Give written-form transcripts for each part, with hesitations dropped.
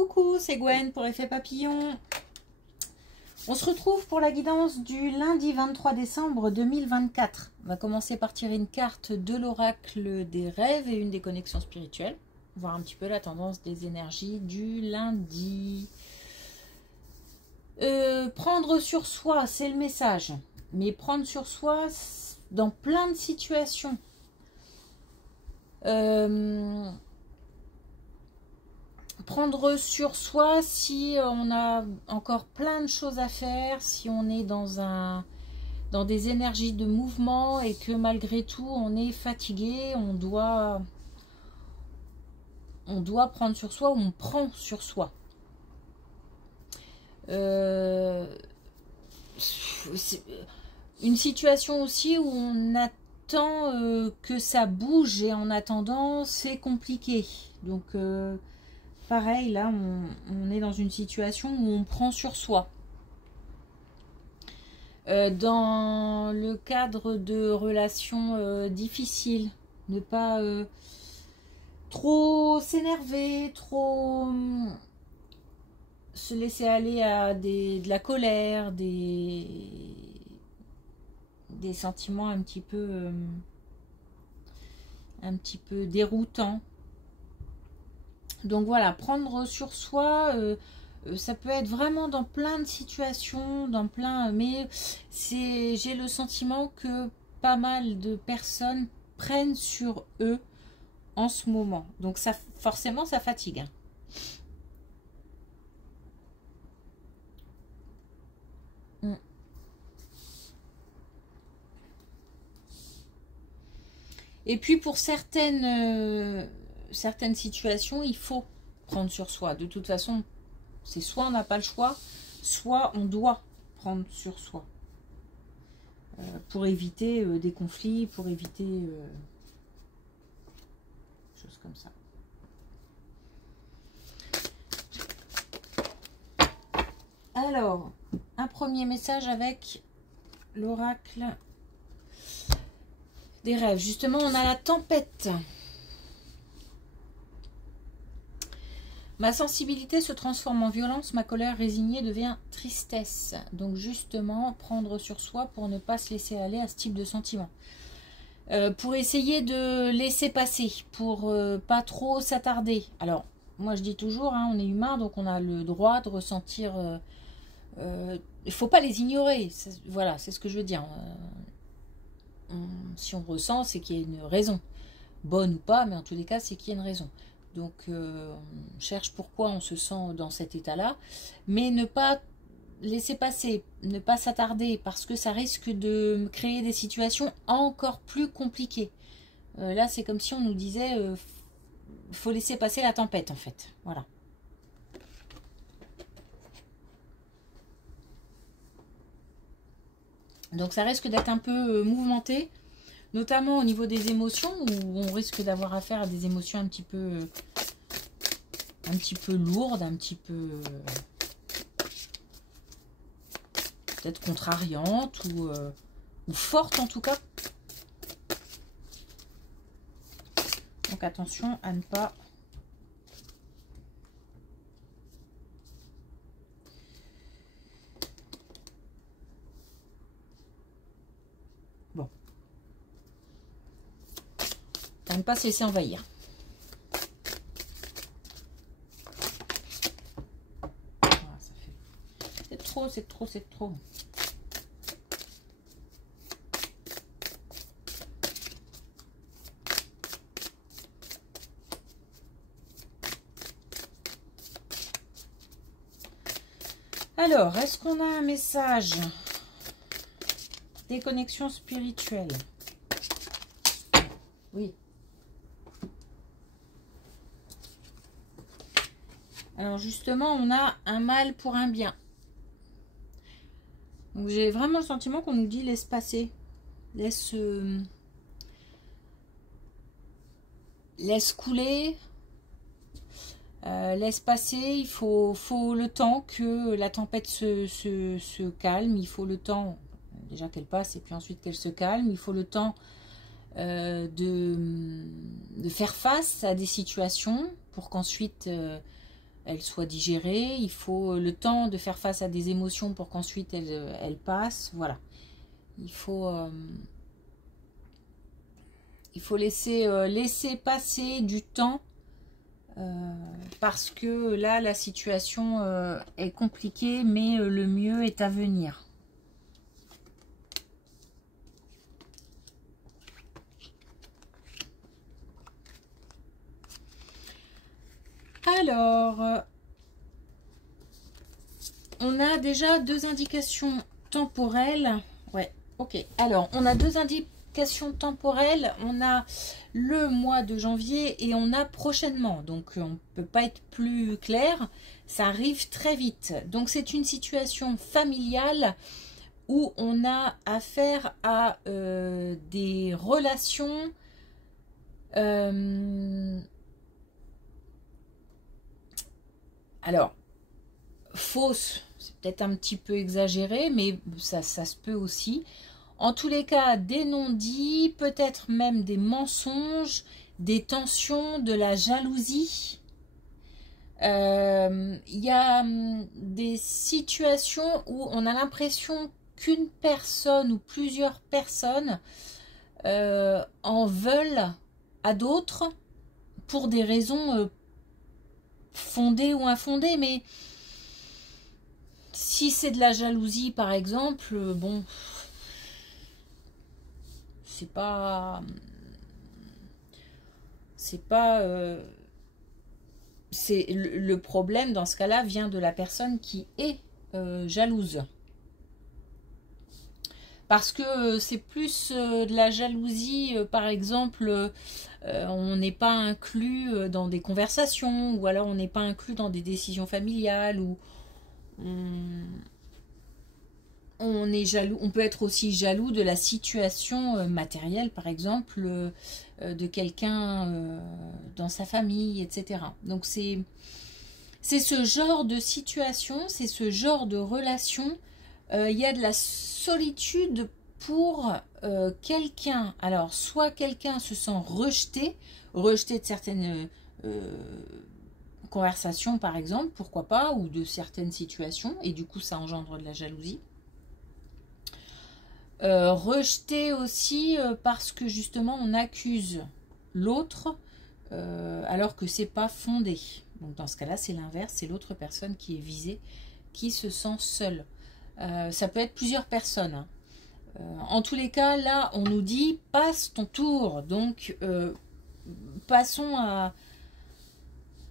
Coucou, c'est Gwen pour Effet Papillon. On se retrouve pour la guidance du lundi 23 décembre 2024. On va commencer par tirer une carte de l'oracle des rêves et une des connexions spirituelles. Voir un petit peu la tendance des énergies du lundi. Prendre sur soi, c'est le message. Mais prendre sur soi dans plein de situations. Prendre sur soi si on a encore plein de choses à faire, si on est dans des énergies de mouvement et que malgré tout on est fatigué, on doit prendre sur soi, ou on prend sur soi. Une situation aussi où on attend que ça bouge et en attendant c'est compliqué. Donc pareil, là, on est dans une situation où on prend sur soi. Dans le cadre de relations difficiles, ne pas trop s'énerver, trop se laisser aller à de la colère, des sentiments un petit peu déroutants. Donc voilà, prendre sur soi, ça peut être vraiment dans plein de situations, mais j'ai le sentiment que pas mal de personnes prennent sur eux en ce moment. Donc ça, forcément, ça fatigue. Et puis pour certaines situations, il faut prendre sur soi. De toute façon, c'est soit on n'a pas le choix, soit on doit prendre sur soi. Pour éviter des conflits, pour éviter choses comme ça. Alors, un premier message avec l'oracle des rêves. Justement, on a la tempête. Ma sensibilité se transforme en violence, ma colère résignée devient tristesse. Donc justement, prendre sur soi pour ne pas se laisser aller à ce type de sentiment. Pour essayer de laisser passer, pour pas trop s'attarder. Alors, moi je dis toujours, hein, on est humain, donc on a le droit de ressentir... il ne faut pas les ignorer, voilà, c'est ce que je veux dire. Si on ressent, c'est qu'il y a une raison. Bonne ou pas, mais en tous les cas, c'est qu'il y a une raison. Donc, on cherche pourquoi on se sent dans cet état-là, mais ne pas laisser passer, ne pas s'attarder, parce que ça risque de créer des situations encore plus compliquées. Là, c'est comme si on nous disait, faut laisser passer la tempête, en fait. Voilà. Donc, ça risque d'être un peu mouvementé. Notamment au niveau des émotions, où on risque d'avoir affaire à des émotions un petit peu lourdes, un petit peu peut-être contrariantes ou fortes en tout cas. Donc attention à ne pas... à ne pas se laisser envahir. Voilà, ça fait... C'est trop, c'est trop, c'est trop. Alors, est-ce qu'on a un message des connexions spirituelles? Oui. Alors justement, on a un mal pour un bien. Donc j'ai vraiment le sentiment qu'on nous dit laisse passer. Laisse couler. Laisse passer. Il faut le temps que la tempête se calme. Il faut le temps déjà qu'elle passe et puis ensuite qu'elle se calme. Il faut le temps de faire face à des situations pour qu'ensuite elle soit digérée. Il faut le temps de faire face à des émotions pour qu'ensuite elle passe. Voilà. Il faut laisser passer du temps parce que là, la situation est compliquée, mais le mieux est à venir. Alors, on a déjà 2 indications temporelles. Ouais, ok. Alors, on a 2 indications temporelles. On a le mois de janvier et on a prochainement. Donc, on ne peut pas être plus clair. Ça arrive très vite. Donc, c'est une situation familiale où on a affaire à des relations... alors, fausse, c'est peut-être un petit peu exagéré, mais ça se peut aussi. En tous les cas, des non-dits, peut-être même des mensonges, des tensions, de la jalousie. Il y a des situations où on a l'impression qu'une personne ou plusieurs personnes en veulent à d'autres pour des raisons fondées ou infondées, mais si c'est de la jalousie par exemple, bon, c'est pas c'est le problème dans ce cas-là vient de la personne qui est jalouse. Parce que c'est plus de la jalousie, par exemple, on n'est pas inclus dans des conversations, ou alors on n'est pas inclus dans des décisions familiales, ou on est jaloux. On peut être aussi jaloux de la situation matérielle, par exemple, de quelqu'un dans sa famille, etc. Donc c'est ce genre de situation, c'est ce genre de relation. Il y a de la solitude pour quelqu'un. Alors, soit quelqu'un se sent rejeté de certaines conversations, par exemple, pourquoi pas, ou de certaines situations, et du coup, ça engendre de la jalousie. Rejeté aussi parce que, justement, on accuse l'autre alors que c'est pas fondé. Donc, dans ce cas-là, c'est l'inverse, c'est l'autre personne qui est visée, qui se sent seule. Ça peut être plusieurs personnes. Hein. En tous les cas, là, on nous dit « passe ton tour ». Donc, passons à...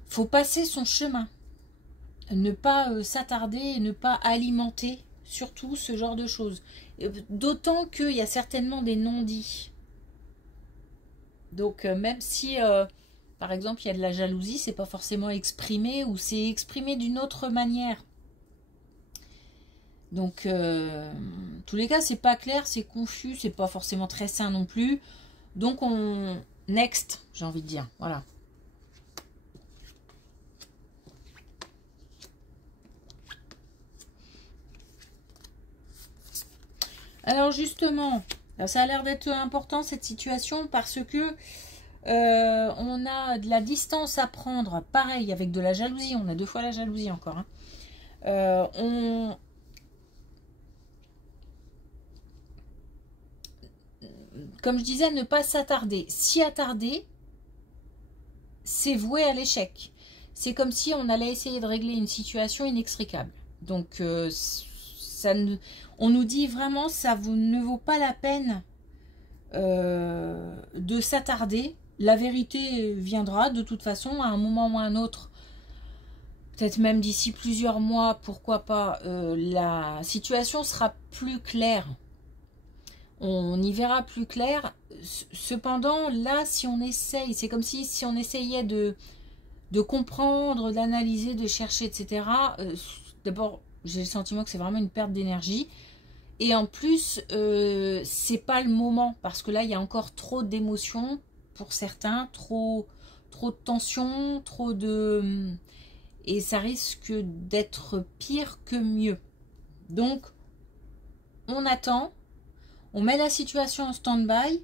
faut passer son chemin. Ne pas s'attarder, ne pas alimenter, surtout ce genre de choses. D'autant qu'il y a certainement des non-dits. Donc, même si, par exemple, il y a de la jalousie, c'est pas forcément exprimé ou c'est exprimé d'une autre manière. Donc, tous les cas, c'est pas clair, c'est confus, c'est pas forcément très sain non plus. Donc, on... next, j'ai envie de dire. Voilà. Alors, justement, ça a l'air d'être important, cette situation, parce que on a de la distance à prendre. Pareil, avec de la jalousie. On a 2 fois la jalousie encore. Hein. Comme je disais, ne pas s'attarder. S'y attarder, c'est voué à l'échec. C'est comme si on allait essayer de régler une situation inextricable. Donc, on nous dit vraiment, ça ne vaut pas la peine de s'attarder. La vérité viendra de toute façon, à un moment ou à un autre. Peut-être même d'ici plusieurs mois, pourquoi pas, la situation sera plus claire. On y verra plus clair. Cependant, là, si on essaye, c'est comme si on essayait de comprendre, d'analyser, de chercher, etc. D'abord, j'ai le sentiment que c'est vraiment une perte d'énergie. Et en plus, c'est pas le moment. Parce que là, il y a encore trop d'émotions pour certains. Trop de tension, trop de... Et ça risque d'être pire que mieux. Donc, on attend. On met la situation en stand-by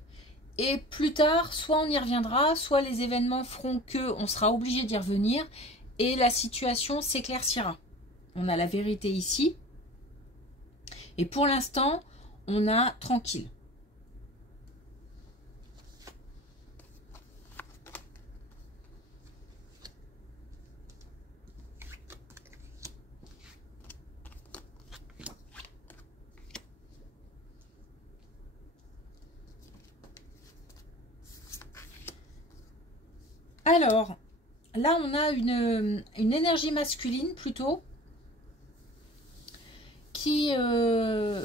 et plus tard, soit on y reviendra, soit les événements feront qu'on sera obligé d'y revenir et la situation s'éclaircira. On a la vérité ici. Et pour l'instant, on a tranquille. Alors, là, on a une énergie masculine plutôt qui a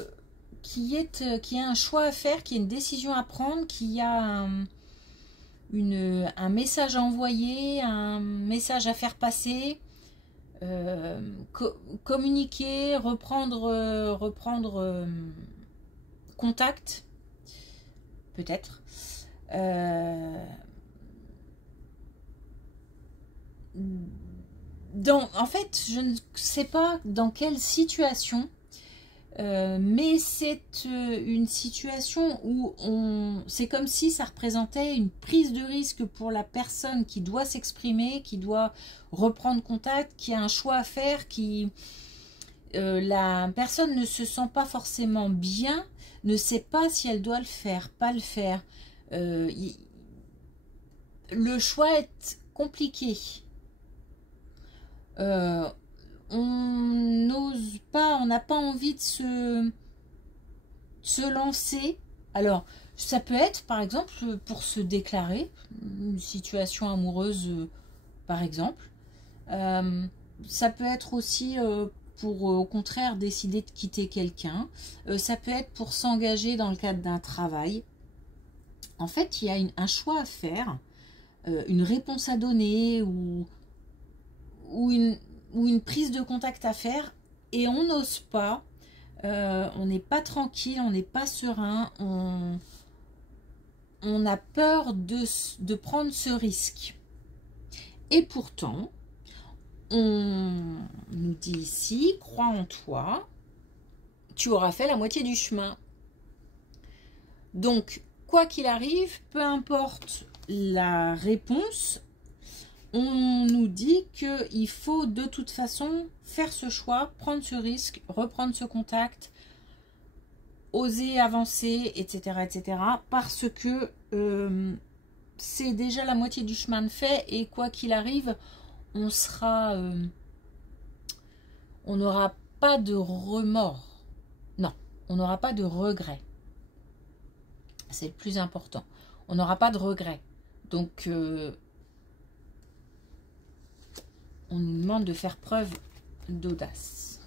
un choix à faire, qui a une décision à prendre, qui a un message à envoyer, un message à faire passer, communiquer, reprendre contact, peut-être. En fait, je ne sais pas dans quelle situation, mais c'est une situation où c'est comme si ça représentait une prise de risque pour la personne qui doit s'exprimer, qui doit reprendre contact, qui a un choix à faire, la personne ne se sent pas forcément bien, ne sait pas si elle doit le faire, pas le faire. Le choix est compliqué. On n'ose pas, on n'a pas envie de se lancer. Alors, ça peut être, par exemple, pour se déclarer, une situation amoureuse, par exemple. Ça peut être aussi pour, au contraire, décider de quitter quelqu'un. Ça peut être pour s'engager dans le cadre d'un travail. En fait, il y a un choix à faire, une réponse à donner ou une prise de contact à faire, et on n'ose pas, on n'est pas tranquille, on n'est pas serein, on a peur de prendre ce risque. Et pourtant, on nous dit ici, crois en toi, tu auras fait la moitié du chemin. Donc, quoi qu'il arrive, peu importe la réponse, on nous dit qu'il faut de toute façon faire ce choix, prendre ce risque, reprendre ce contact, oser avancer, etc. etc. parce que c'est déjà la moitié du chemin de fait, et quoi qu'il arrive, on n'aura pas de remords. Non, on n'aura pas de regrets. C'est le plus important. On n'aura pas de regrets. Donc, on nous demande de faire preuve d'audace.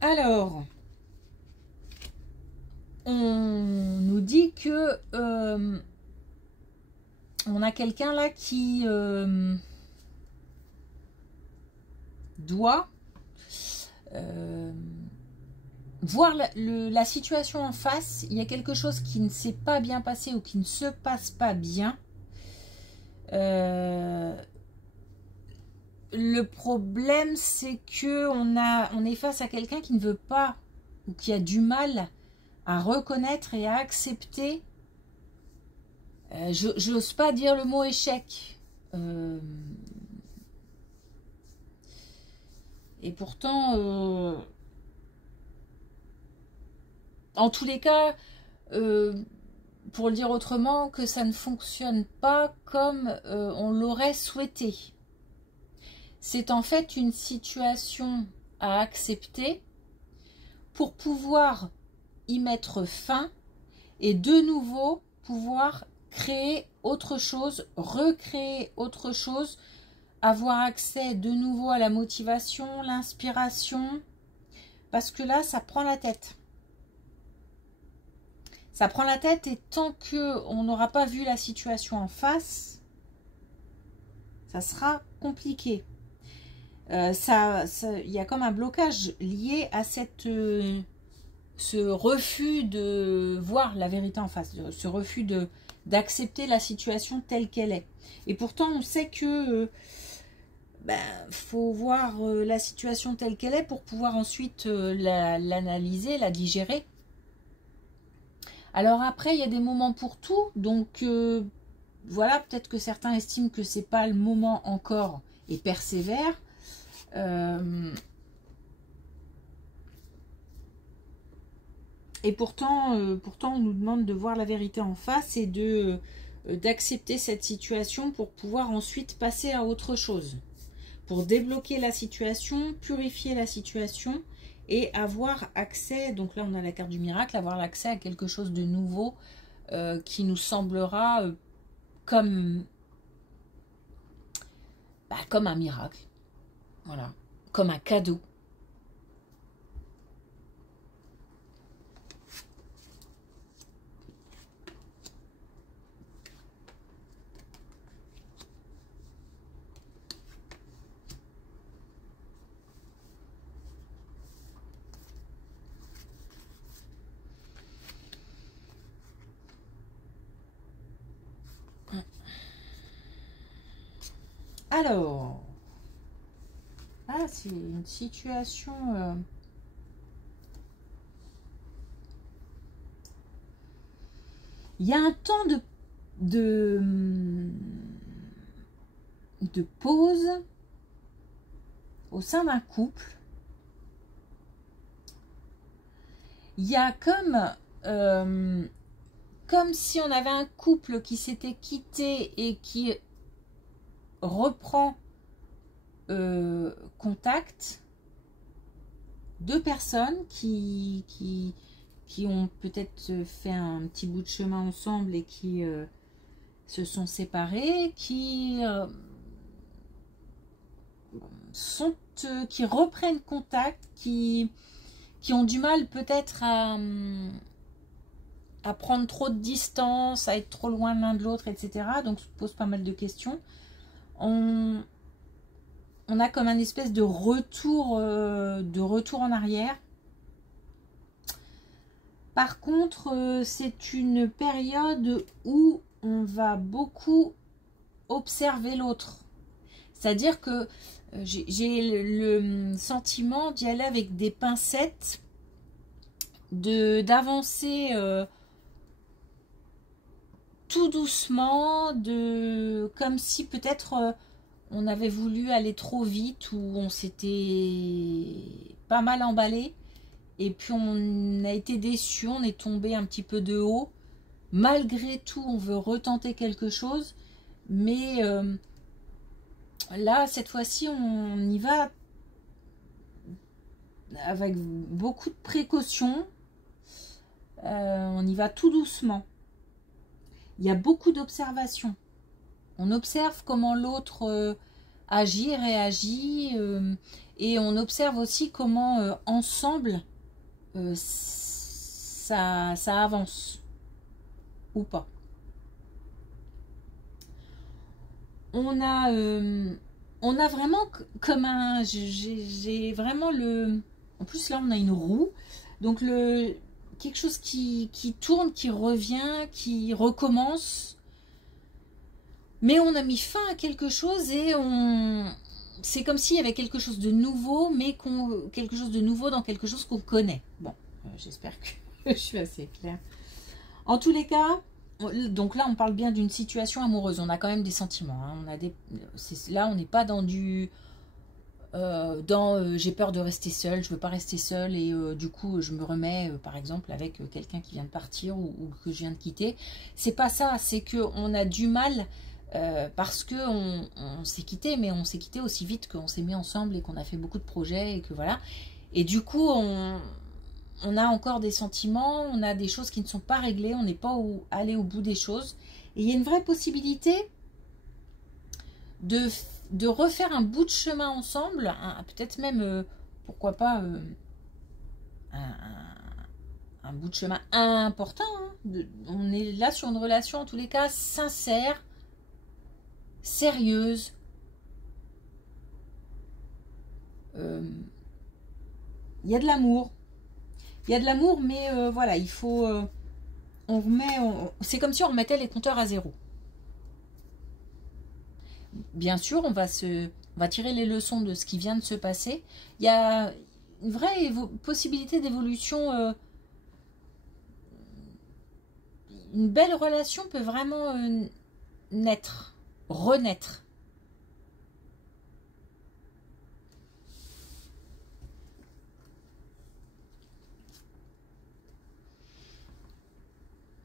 Alors, on nous dit que on a quelqu'un là qui doit voir la situation en face. Il y a quelque chose qui ne s'est pas bien passé ou qui ne se passe pas bien. Le problème, c'est que on est face à quelqu'un qui ne veut pas, ou qui a du mal à reconnaître et à accepter. Je n'ose pas dire le mot échec. Et pourtant, en tous les cas, pour le dire autrement, que ça ne fonctionne pas comme on l'aurait souhaité. C'est en fait une situation à accepter pour pouvoir y mettre fin et de nouveau pouvoir créer autre chose, recréer autre chose, avoir accès de nouveau à la motivation, l'inspiration, parce que là, ça prend la tête. Ça prend la tête, et tant qu'on n'aura pas vu la situation en face, ça sera compliqué. Il y a comme un blocage lié à ce refus de voir la vérité en face, ce refus d'accepter la situation telle qu'elle est. Et pourtant, on sait que faut voir la situation telle qu'elle est pour pouvoir ensuite l'analyser, la digérer. Alors après, il y a des moments pour tout, donc voilà, peut-être que certains estiment que c'est pas le moment encore et persévèrent. Et pourtant, on nous demande de voir la vérité en face et d'accepter cette situation pour pouvoir ensuite passer à autre chose. Pour débloquer la situation, purifier la situation et avoir accès, donc là on a la carte du miracle, avoir l'accès à quelque chose de nouveau qui nous semblera comme un miracle, voilà, comme un cadeau. Alors, c'est une situation... Il y a un temps de pause au sein d'un couple. Il y a comme si on avait un couple qui s'était quitté et qui reprend contact. Deux personnes qui ont peut-être fait un petit bout de chemin ensemble et qui se sont séparés, qui reprennent contact, qui ont du mal peut-être à prendre trop de distance, à être trop loin l'un de l'autre, etc. Donc, ça pose pas mal de questions. On a comme un espèce de retour en arrière. Par contre, c'est une période où on va beaucoup observer l'autre. C'est-à-dire que j'ai le sentiment d'y aller avec des pincettes, d'avancer tout doucement, comme si peut-être on avait voulu aller trop vite ou on s'était pas mal emballé. Et puis on a été déçu, on est tombé un petit peu de haut. Malgré tout, on veut retenter quelque chose. Mais là, cette fois-ci, on y va avec beaucoup de précautions. On y va tout doucement. Il y a beaucoup d'observations. On observe comment l'autre agit, réagit. Et on observe aussi comment ensemble, ça avance ou pas. On a vraiment comme un... J'ai vraiment le... En plus là on a une roue. Donc quelque chose qui tourne, qui revient, qui recommence. Mais on a mis fin à quelque chose et c'est comme s'il y avait quelque chose de nouveau, mais quelque chose de nouveau dans quelque chose qu'on connaît. Bon, j'espère que je suis assez claire. En tous les cas, donc là, on parle bien d'une situation amoureuse. On a quand même des sentiments. Hein. Là, on n'est pas dans du... j'ai peur de rester seule, je veux pas rester seule et du coup, je me remets, par exemple, avec quelqu'un qui vient de partir ou que je viens de quitter. C'est pas ça, c'est qu'on a du mal... parce que on s'est quitté, mais on s'est quitté aussi vite qu'on s'est mis ensemble et qu'on a fait beaucoup de projets et que voilà. Et du coup, on a encore des sentiments, on a des choses qui ne sont pas réglées, on n'est pas allé au bout des choses. Et il y a une vraie possibilité de refaire un bout de chemin ensemble, peut-être même, pourquoi pas, un bout de chemin important. Hein, on est là sur une relation, en tous les cas, sincère, sérieuse. Il y a de l'amour. Il y a de l'amour, mais voilà, il faut on remet, c'est comme si on remettait les compteurs à zéro. Bien sûr, on va tirer les leçons de ce qui vient de se passer. Il y a une vraie possibilité d'évolution. Une belle relation peut vraiment naître, renaître.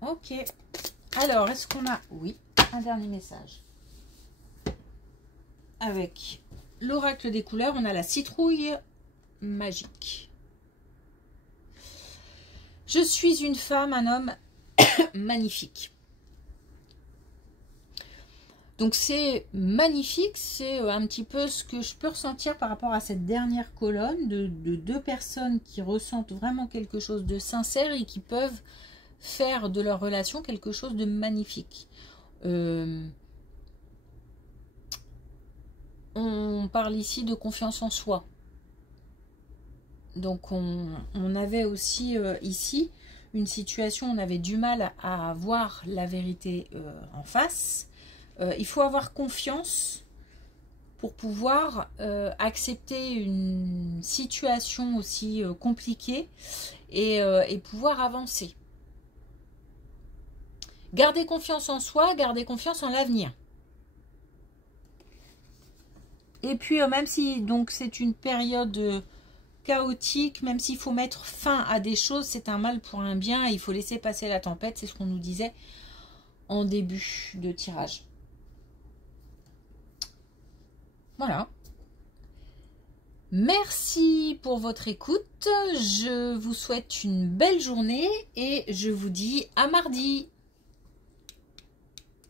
Ok. Alors, est-ce qu'on a... Oui, un dernier message. Avec l'oracle des couleurs, on a la citrouille magique. Je suis une femme, un homme magnifique. Donc c'est magnifique, c'est un petit peu ce que je peux ressentir par rapport à cette dernière colonne de deux personnes qui ressentent vraiment quelque chose de sincère et qui peuvent faire de leur relation quelque chose de magnifique. On parle ici de confiance en soi. Donc on avait aussi ici une situation où on avait du mal à voir la vérité en face. Il faut avoir confiance pour pouvoir accepter une situation aussi compliquée et pouvoir avancer. Gardez confiance en soi, gardez confiance en l'avenir. Et puis même si donc c'est une période chaotique, même s'il faut mettre fin à des choses, c'est un mal pour un bien et il faut laisser passer la tempête, c'est ce qu'on nous disait en début de tirage. Voilà. Merci pour votre écoute. Je vous souhaite une belle journée et je vous dis à mardi.